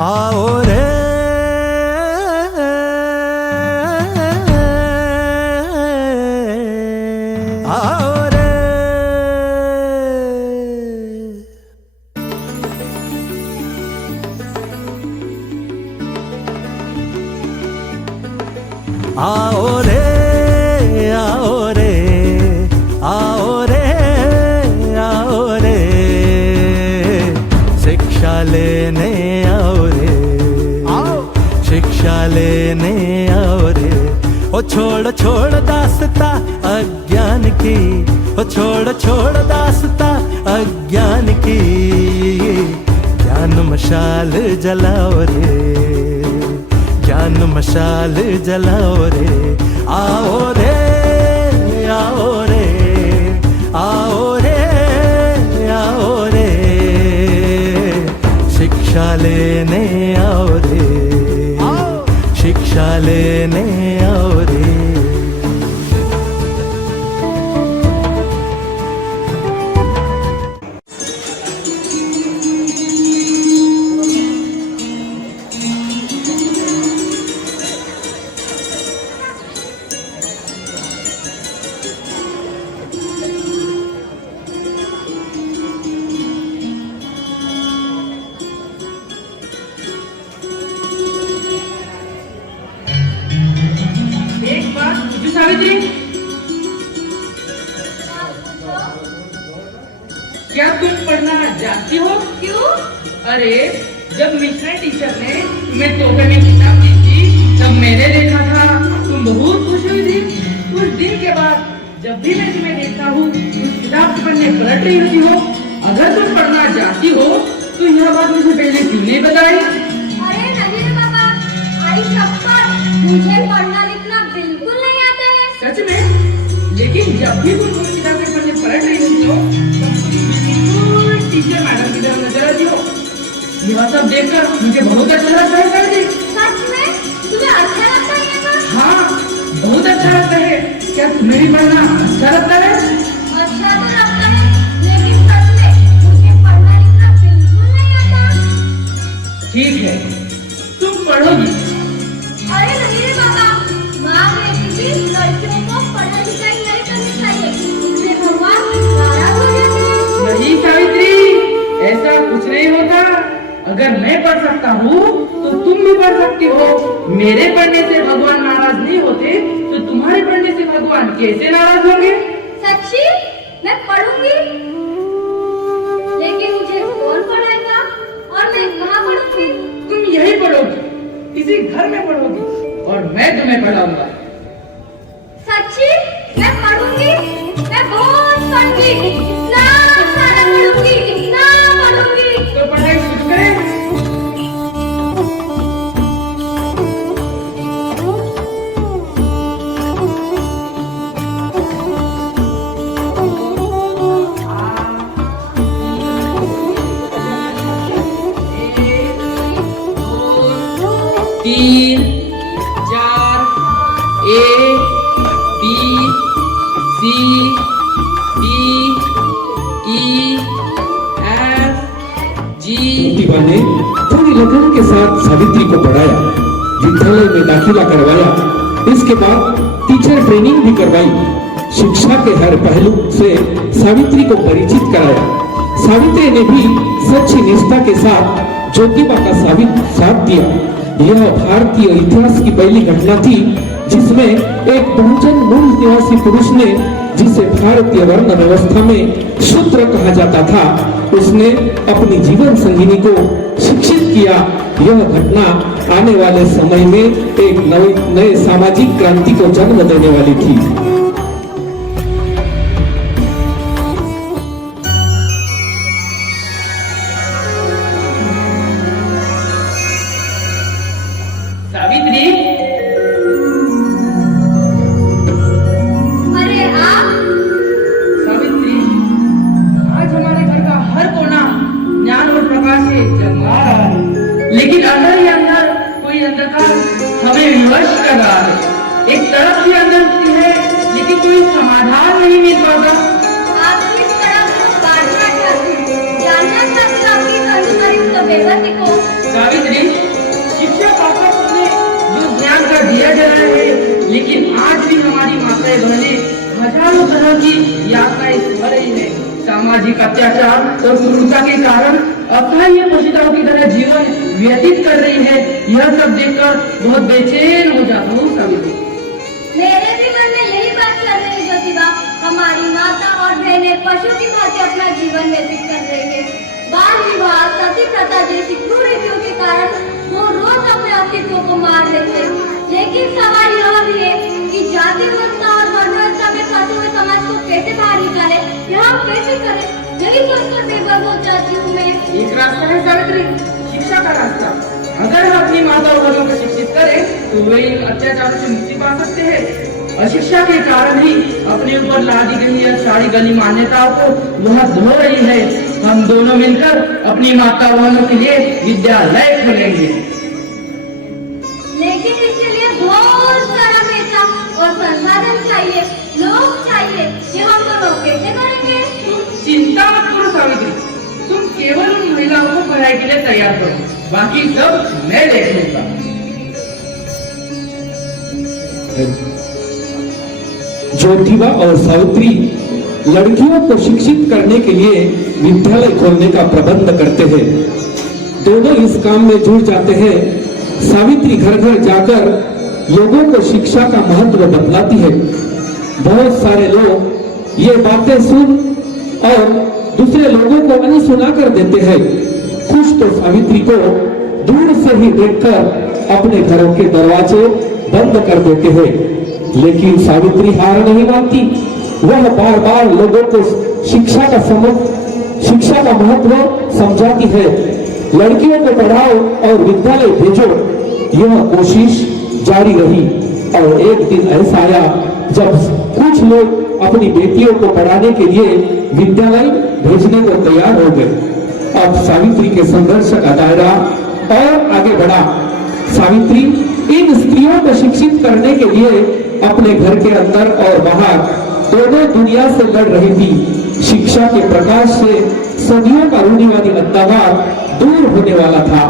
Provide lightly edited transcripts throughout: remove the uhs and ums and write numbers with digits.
आओ रे आओ रे आओ रे आओ रे आओ रे आओ रे शिक्षा लेने आओ रे शिक्षा लेने आओ रे ओ छोड़ छोड़ दास्ता अज्ञान की ओ छोड़ छोड़ दास्ता अज्ञान की ज्ञान मशाल जलाओ रे ज्ञान मशाल जलाओ रे आओ रे आओ रे आओ रे आओ रे शिक्षा लेने आओ रे शिक्षा लेने आओ रे सावित्री, क्या तुम पढ़ना जानती हो? क्यों? अरे जब मिश्रा टीचर ने तुम्हें तोहफे में किताब दी थी तब मैंने देखा था, तुम बहुत खुश हुई थी। कुछ दिन के बाद जब भी मैं तुम्हें देखता हूँ उस किताब के पन्ने पलट रही होती हो। अगर तुम पढ़ना जानती हो तो यह बात मुझे पहले क्यों नहीं बताई? अरे नहीं रे बाबा, आई शपथ, मुझे पढ़ना लिखना बिल्कुल नहीं आता है। सच में? लेकिन जब भी तुम उस किताब के पन्ने पलट रही होती हो तब बिल्कुल टीचर मैडम की तरफ नजर आती हो। यह सब देखकर मुझे बहुत अच्छा लगता है सावित्री। सच में? तुम्हें अच्छा लगता है ये सब? हाँ, बहुत अच्छा लगता है। क्या तुम्हें भी पढ़ना अच्छा लगता है? अच्छा तो लगता है, लेकिन सच में मुझे पढ़ना लिखना बिल्कुल नहीं आता। ठीक है, तुम पढ़ोगी। अरे नहीं रे बाबा, माँ कहती थी लड़कियों को पढ़ाई लिखाई नहीं करनी चाहिए, इससे भगवान नाराज हो जाते हैं। नहीं सावित्री, ऐसा कुछ नहीं होता। अगर मैं पढ़ सकता हूँ तो तुम भी पढ़ सकती हो। मेरे पढ़ने से भगवान नाराज नहीं होते तो तुम्हारे पढ़ने से भगवान कैसे नाराज होंगे? सच्ची? मैं पढ़ूंगी, लेकिन मुझे कौन पढ़ाएगा और मैं कहाँ पढ़ूंगी? तुम यही पढ़ोगी, किसी घर में पढ़ोगी और मैं तुम्हें पढ़ाऊंगा। सच्ची? मैं पढ़ूंगी, मैं बहुत पढ़ूंगी, इतना सारा पढ़ूंगी, इतना पढ़ूंगी। तो पढ़ाई शुरू करें। तीन, चार, ए, बी, सी, डी, ई, एफ, जी। प्रतिभा ने पूरी लगन के साथ सावित्री को पढ़ाया, विद्यालय में दाखिला करवाया। इसके बाद टीचर ट्रेनिंग भी करवाई। शिक्षा के हर पहलू से सावित्री को परिचित कराया। सावित्री ने भी सच्ची निष्ठा के साथ ज्योतिबा का साथ दिया। यह भारतीय इतिहास की पहली घटना थी जिसमें एक बहुजन मूल निवासी पुरुष ने, जिसे भारतीय वर्ण व्यवस्था में शूद्र कहा जाता था, उसने अपनी जीवन संगिनी को शिक्षित किया। यह घटना आने वाले समय में एक नए सामाजिक क्रांति को जन्म देने वाली थी। सावित्री, अरे आप? सावित्री, आज हमारे घर का हर कोना ज्ञान और प्रकाश से जगमगा रहा है, लेकिन अंदर ही अंदर कोई अंधकार हमें विवश कर रहा है। एक तरफ भी अंदर उठती है लेकिन कोई समाधान नहीं मिल पाता। आप किस तरह बांटना चाहते हैं? जानना चाहते हैं आपकी कर्मचारी बेगति को? सावित्री, शिक्षा पाकर तुमने जो ज्ञान का दिया जला है, लेकिन आज भी हमारी माताएं बहनें हजारों तरह की यातनाएं सह रही है। सामाजिक अत्याचार और क्रूरता के कारण असहाय पतिताओं की तरह जीवन व्यतीत कर रही है। यह सब देखकर बहुत बेचैन हो जाता हूँ सावित्री। मेरे भी मन में यही बात चल रही है ज्योतिबा। हमारी माता और बहनें पशु की भांति अपना जीवन व्यतीत कर रही है। बाल विवाह, सती प्रथा जैसी क्रूर रीतियों के कारण वो रोज अपने अस्तित्व को मार देते हैं। लेकिन सवाल यह भी है कि जाति व्यवस्था और वर्णव्यवस्था में फंसे हुए समाज को कैसे बाहर निकाले, यह कैसे करें, यही सोचकर बेबस हो जाती हूँ मैं। एक रास्ता है सावित्री, शिक्षा का रास्ता। अगर हम अपनी माता और बहनों को शिक्षित करें तो वे इन अत्याचारों से मुक्ति पा सकते हैं। अशिक्षा के कारण ही अपने ऊपर लादी गई यह सारी गली मान्यताओं को वह धो रही है। हम दोनों मिलकर अपनी माता बहनों के लिए विद्यालय खोलेंगे। लेकिन इसके लिए बहुत सारा पैसा और संसाधन चाहिए, लोग चाहिए। ये हम दोनों कैसे करेंगे? चिंता मत करो सावित्री, तुम केवल उन महिलाओं को पढ़ाई के लिए तैयार करो, बाकी सब मैं देख लूंगा। ज्योतिबा और सावित्री लड़कियों को शिक्षित करने के लिए विद्यालय खोलने का प्रबंध करते हैं। दोनों इस काम में जुट जाते हैं। सावित्री घर घर जाकर लोगों को शिक्षा का महत्व बतलाती है। बहुत सारे लोग ये बातें सुन और दूसरे लोगों को अनसुना कर देते हैं। कुछ तो सावित्री को दूर से ही देखकर अपने घरों के दरवाजे बंद कर देते हैं, लेकिन सावित्री हार नहीं मानती। वह बार बार लोगों को शिक्षा का महत्व समझाती है। लड़कियों को पढ़ाओ और विद्यालय भेजो, यह कोशिश जारी रही। और एक दिन ऐसा आया जब कुछ लोग अपनी बेटियों को पढ़ाने के लिए विद्यालय भेजने को तैयार हो गए। अब सावित्री के संघर्ष का दायरा और आगे बढ़ा। सावित्री इन स्त्रियों को शिक्षित करने के लिए अपने घर के अंदर और बाहर दोनों दुनिया से लड़ रही थी। शिक्षा के प्रकाश से सदियों का रूढ़िवादी अत्याचार दूर होने वाला था,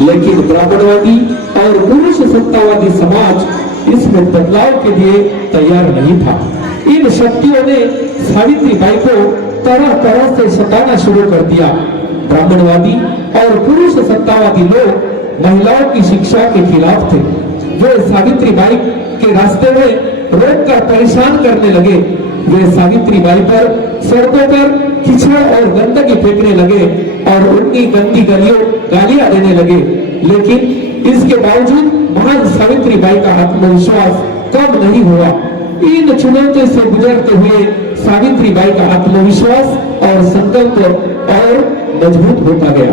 लेकिन ब्राह्मणवादी और पुरुष सत्तावादी समाज इसमें बदलाव के लिए तैयार नहीं था। इन शक्तियों ने सावित्री बाई को तरह तरह से सताना शुरू कर दिया। ब्राह्मणवादी और पुरुष सत्तावादी लोग महिलाओं की शिक्षा के खिलाफ थे। वे सावित्री बाई के रास्ते में रोककर परेशान करने लगे। वे सावित्री बाई पर सड़कों पर कीचड़ और गंदगी फेंकने लगे और उनकी गंदी गालियां देने लगे। लेकिन इसके बावजूद महान सावित्री बाई का आत्मविश्वास कम नहीं हुआ। इन चुनौतियों से गुजरते हुए सावित्री बाई का आत्मविश्वास और संकल्प और मजबूत होता गया।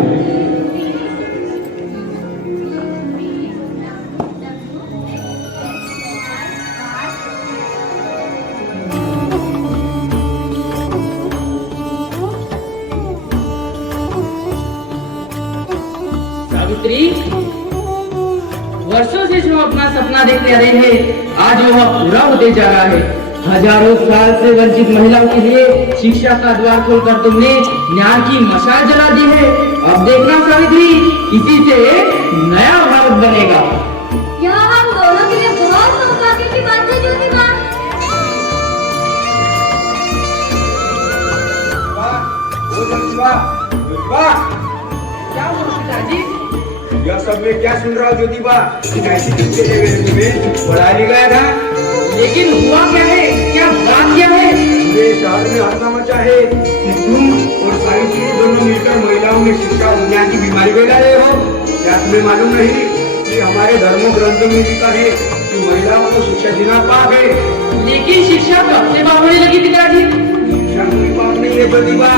सावित्री, वर्षों से जो अपना सपना देखते आ रहे हैं, आज वह पूरा होते जा रहा है। हजारों साल से वंचित महिलाओं के लिए शिक्षा का द्वार खोलकर तुमने न्याय की मशाल जला दी है। अब देखना सावित्री, इसी से नया भारत बनेगा। यह हम दोनों के लिए बहुत सौभाग्य की बात है ज्योतिबा। क्या हुआ पिताजी? यह सब मैं क्या सुन रहा हूँ ज्योतिबा? ऐसी तुम्हें पढ़ा लिखाया था, लेकिन हुआ क्या है? क्या बात क्या है? पूरे शहर में हल्ला मचा है कि तुम और सावित्री दोनों मिलकर महिलाओं में शिक्षा उन्नयन की बीमारी फैला रहे हो। क्या तुम्हें मालूम नहीं कि हमारे धर्मों ग्रंथों में लिखा है कि महिलाओं को शिक्षा देना पाप है? लेकिन शिक्षा कब से पाप होने लगी पिताजी? शिक्षा कोई पाप नहीं है ज्योतिबा,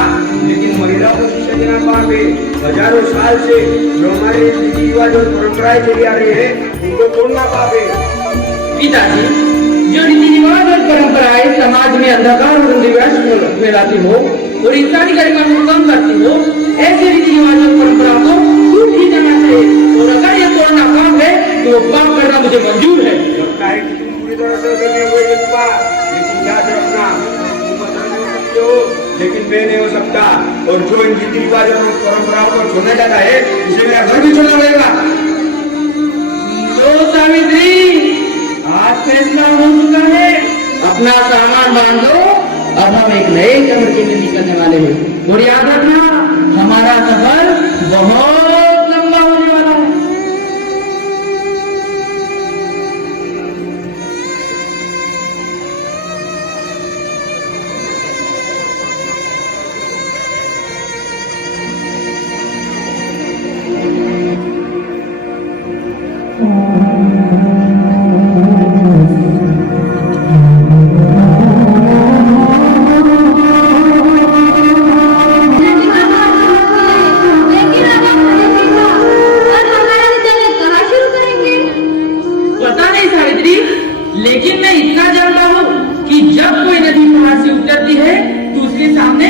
लेकिन महिलाओं को शिक्षा देना पाप है। हजारों साल से जो हमारे रीति रिवाज और परंपराएं चली आ रही है, उनको तोड़ना पाप है। पिताजी, जो रीति रिवाज और परंपराएं समाज में अंधकार और अंधविश्वास फैलाती हो और इंसानी गरिमा को कम करती हो, ऐसे रीति रिवाज और परंपरा को टूट ही जाना चाहिए। और अगर ये तोड़ना पाप है तो वो पाप करना मुझे मंजूर है। लगता है कि तुम पूरी तरह से बदले हुए ज्योतिबा, लेकिन याद रखना, तुम बदल हो सकते हो लेकिन मैं नहीं हो सकता। और जो इन रीति रिवाज और परंपराओं को छोड़ना चाहता है, उसे मेरा घर भी छोड़ना पड़ेगा। फैसला हो चुका है। अपना सामान बांधो, अब हम एक नए तरीके में निकलने वाले हैं। और याद रखना, हमारा सफर बहुत लंबा होने वाला है। लेकिन अब हम नहीं था और हमारा विद्यालय कहाँ शुरू करेंगे? पता नहीं सावित्री, लेकिन मैं इतना जानता हूँ कि जब कोई नदी पहाड़ से उतरती है तो उसके सामने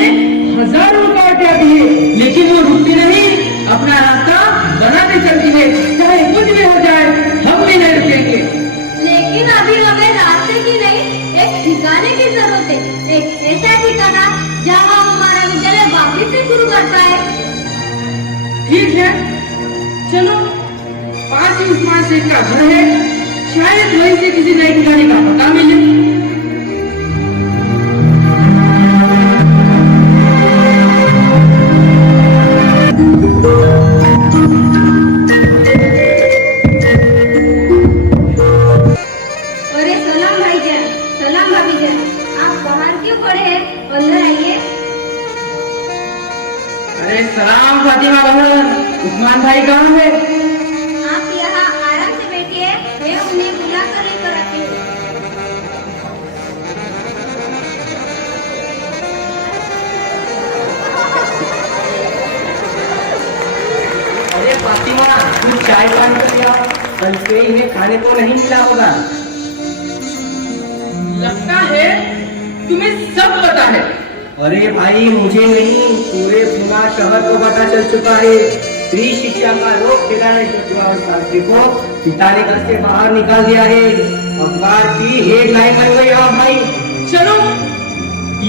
हजारों रुकावटें आती है, लेकिन वो रुकती नहीं, अपना रास्ता बनाते चलती है। चाहे कुछ भी हो जाए, हम भी नहीं रुकेंगे। लेकिन अभी हमें रास्ते की नहीं, एक ठिकाने की जरूरत है। एक ऐसा ठिकाना जहाँ हमारा विद्यालय वापस से शुरू करता है। ठीक है, चलो, पास ही उस्मान शेख का घर है, शायद वहीं से किसी नए ठिकाने का पता मिले। अरे सलाम भाईजान, सलाम भाभीजान, आप बाहर क्यों खड़े हैं? अंदर आइए। अरे सलाम फातिमा बहन, उस्मान भाई कहाँ है? आप यहाँ आराम से बैठिए, मैं उन्हें बुला कर लेकर आती हूँ। अरे फातिमा, कुछ चाय पानी कर लिया, कल से इन्हें खाने को नहीं मिला होगा। लगता है तुम्हें सब पता है। अरे भाई, मुझे नहीं, पूरे पूना शहर को पता चल चुका है। स्त्री शिक्षा का रोग फैलाने और सावित्री को पिता ने घर से बाहर निकाल दिया है। अखबार की हेडलाइन बन गई। हाँ भाई, चलो,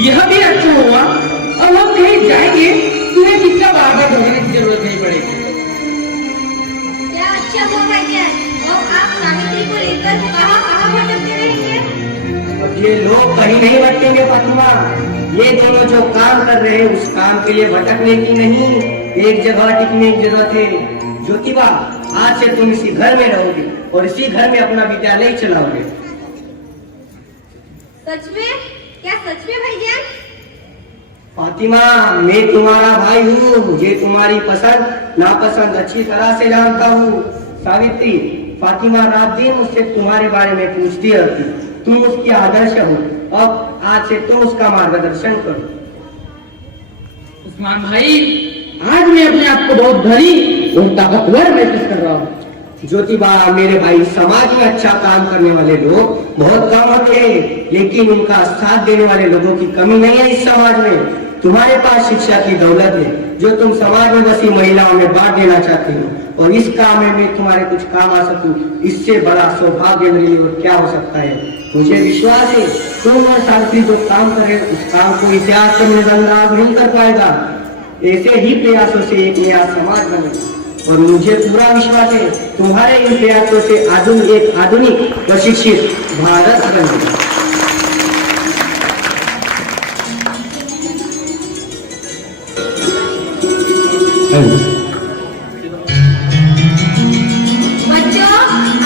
यह भी अच्छा हुआ। अब हम कहीं जाएंगे, तुम्हें किसका बार बार ढूंढने की जरूरत नहीं पड़ेगी। क्या अच्छा हुआ भाईजान, और आप सावित्री को लेकर कहाँ कहाँ भटकते रहेंगे? अब ये लोग कहीं नहीं भटकेंगे फातिमा। ये दोनों जो काम कर रहे हैं, उस काम के लिए भटकने की नहीं, एक जगह टिकने की जरूरत है। ज्योतिबा, आज से तुम इसी घर में रहोगे और इसी घर में अपना विद्यालय चलाओगे। सच में? क्या सच में भाईजान? फातिमा, मैं तुम्हारा भाई हूँ, मुझे तुम्हारी पसंद नापसंद अच्छी तरह से जानता हूँ। सावित्री, फातिमा रात दिन मुझसे तुम्हारे बारे में पूछती रहती, तुम उसकी आदर्श हो। अब आज से तुम उसका मार्गदर्शन करो। उस्मान भाई, आज मैं अपने आप को बहुत धनी और ताकतवर महसूस कर रहा हूँ। ज्योतिबा, मेरे भाई, समाज में अच्छा काम करने वाले लोग बहुत कम होते हैं, लेकिन उनका साथ देने वाले लोगों की कमी नहीं है इस समाज में। तुम्हारे पास शिक्षा की दौलत है, जो तुम समाज में बसी महिलाओं में बांट देना चाहते हो, और इस काम में मैं तुम्हारे कुछ काम आ सकूं, इससे बड़ा सौभाग्य मेरे लिए और क्या हो सकता है। मुझे विश्वास है तुम और सावित्री जो काम कर रहे हो, उस काम को इतिहास का नजरअंदाज नहीं कर पाएगा। ऐसे ही प्रयासों से एक नया समाज बनेगा, और मुझे पूरा विश्वास है तुम्हारे इन प्रयासों से एक आधुनिक व शिक्षित भारत बनेगा। बच्चों,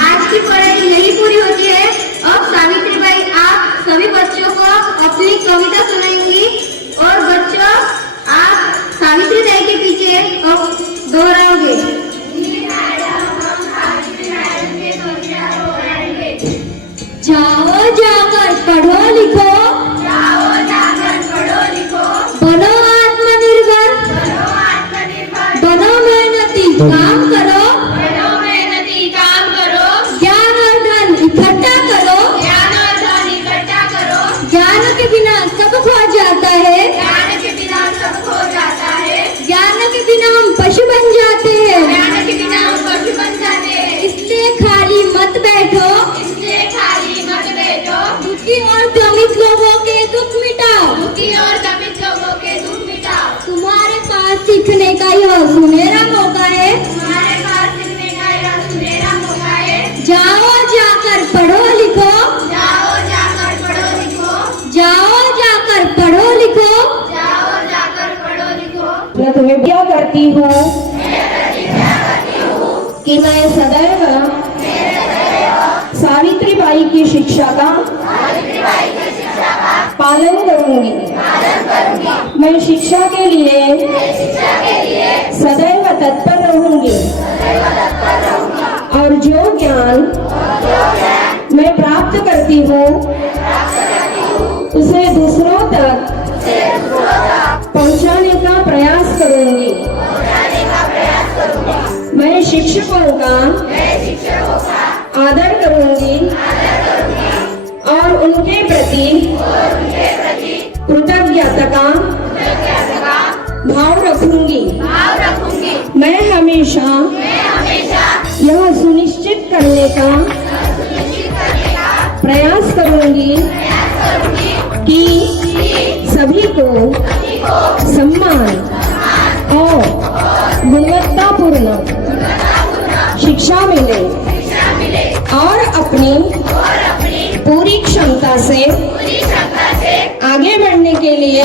आज की पढ़ाई यही पूरी होती है। अब सावित्री बाई आप सभी बच्चों को अपनी कविता सुनाएंगी, और बच्चों आप सावित्री बाई के पीछे अब दोहराओगे। जाओ जाकर पढ़ो लिखो, जाओ जाकर पढ़ो लिखो, बनो आत्मनिर्भर, बनो आत्मनिर्भर, बनो मेहनती काम करो, बनो मेहनती काम करो, ज्ञान और धन इकट्ठा करो, ज्ञान और धन इकट्ठा करो, ज्ञान के बिना सब करती हूँ कि मैं सदैव सावित्रीबाई की शिक्षा का पालन करूंगी। मैं शिक्षा के लिए सदैव तत्पर रहूंगी और जो ज्ञान मैं प्राप्त करती हूँ उसे दूसरों तक पहुंचाने का प्रयास करूंगी। मैं शिक्षकों का आदर करूंगी और उनके प्रति कृतज्ञता का भाव रखूंगी। मैं हमेशा यह सुनिश्चित करने का प्रयास करूंगी कि सभी को सम्मान और गुणवत्तापूर्ण शिक्षा मिले और अपनी पूरी क्षमता से आगे बढ़ने के लिए